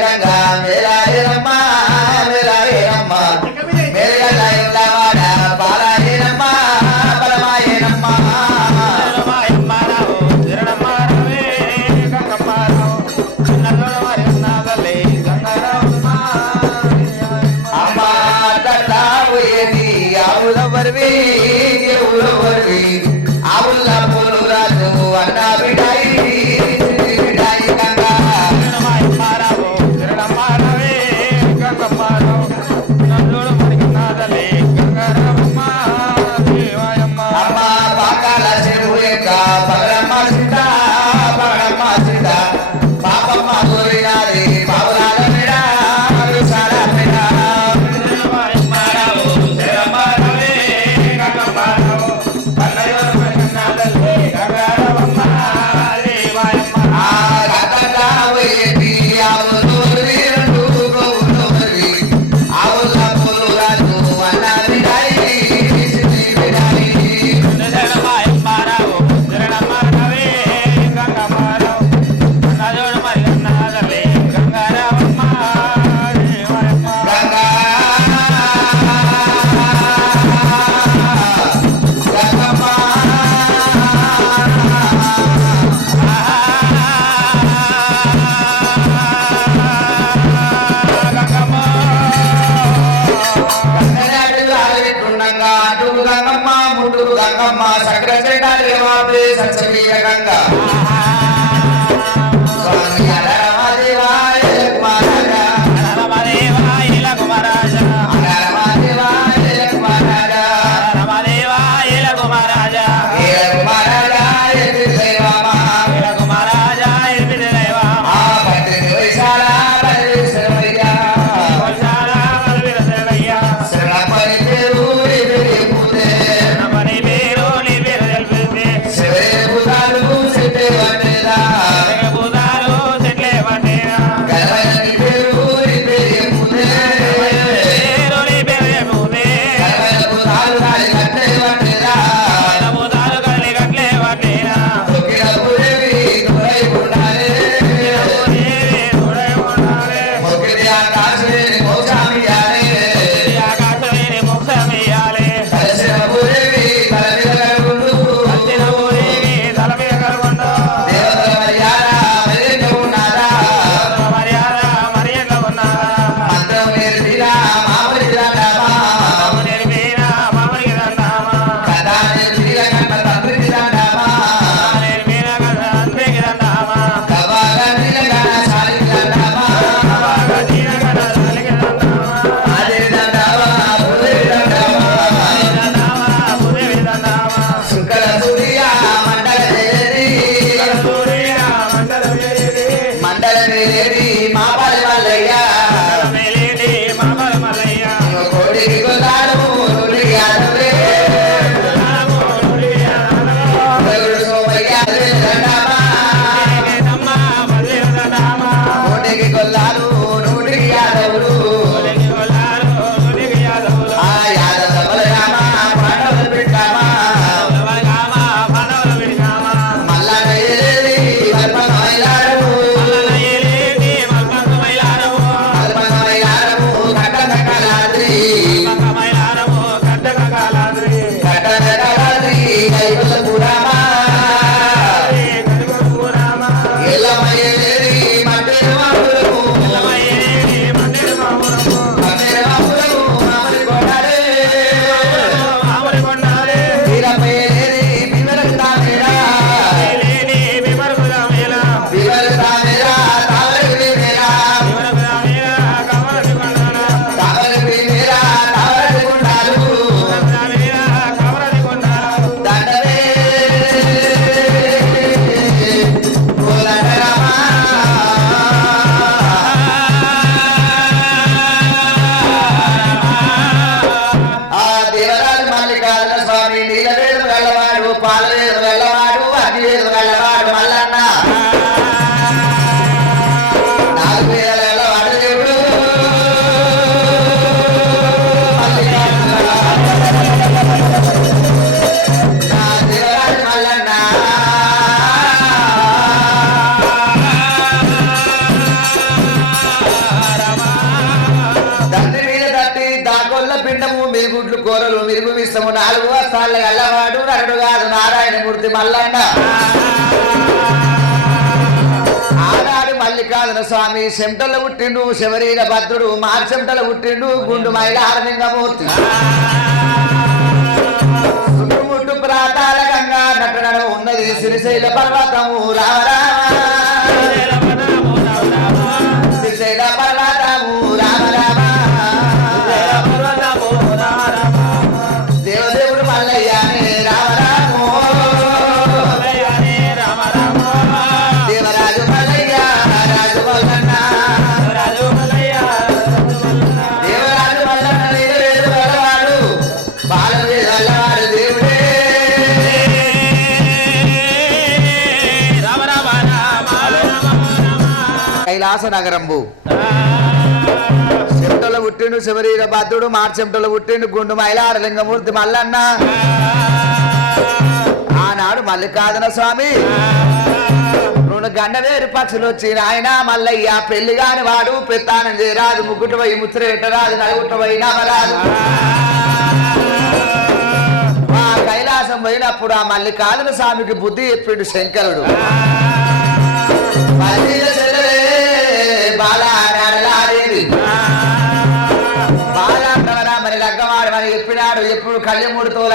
గంగా మేరాయ రమ్మ మేరాయ రమ్మ మేరగల్లవాడ బాలాయ రమ్మ బలమాయ రమ్మ అమ్మ తట్టా పోయేది ఆవులవర్వి దేవులవర్వి ఆవుల పూలు రాజు అన్నా బిడాయి గంగమ్మ సకల చెండాలి సత్సవీర గంగా స్వామి అరమాదేవాయ కుమారాజా అరమాదేవాయ కుమారాజా అరమాదేవాయ కుమారాజా అరమాదేవాయ కుమారాజా ఏ కుమారాజా ఏ దైవమా ఏ కుమారాజా ఏ దైవమా ఆ భద్ర వైశాల భద్ర సర్వయ్య వైశాల భద్ర సర్వయ్య శరణపరి పేరు రే పూతే శివే భూతాలు సిద్ధే కూరలు మిరుగు విస్తము 4 వస్తాళ్ళ గల్లవాడు నరుడు కాదు నారాయణమూర్తి మల్లన్న ఆనాడు మల్లికార్జున స్వామి చెమటలు పుట్టిండు శబరీర భద్రుడు మార్చెమటలు పుట్టిండు గుండు మైలారలింగమూర్తి చుట్టుముట్టు ప్రాతాల గంగా నటనలో ఉన్నది శ్రీశైల పర్వతము రామరామ శ్రీశైల పర్వతము రామరామ దేవదేవుడు మల్లయ్యనే రామరామో దేవరాజు మల్లయ్య రాజు మల్లన్న దేవరాజు మల్లన్న వేరు వెళ్ళవాడు బాల వేదవాడు దేవుడే కైలాస నగరంబు చెమటలో పుట్టిండు శబరీర భద్రుడు మార్చెమటలో పుట్టిండు గుండు మైలారలింగమూర్తి మల్లన్న ఆనాడు మల్లికార్జున స్వామి గండవేరు పక్షులు వచ్చి ఆయన మల్లయ్య పెళ్లి కాని వాడు పెత్తానం చేయరాదు ముగ్గుట పోయి ముచ్చట పెట్టరాదు నలుగుట పోయి నమరాదు ఆ కైలాసం పోయినప్పుడు ఆ మల్లికార్జున స్వామికి బుద్ధి చెప్పిండు శంకరుడు బాలా మరి లగ్గవాడు మరి చెప్పినాడు ఎప్పుడు కళ్ళె 3 తోల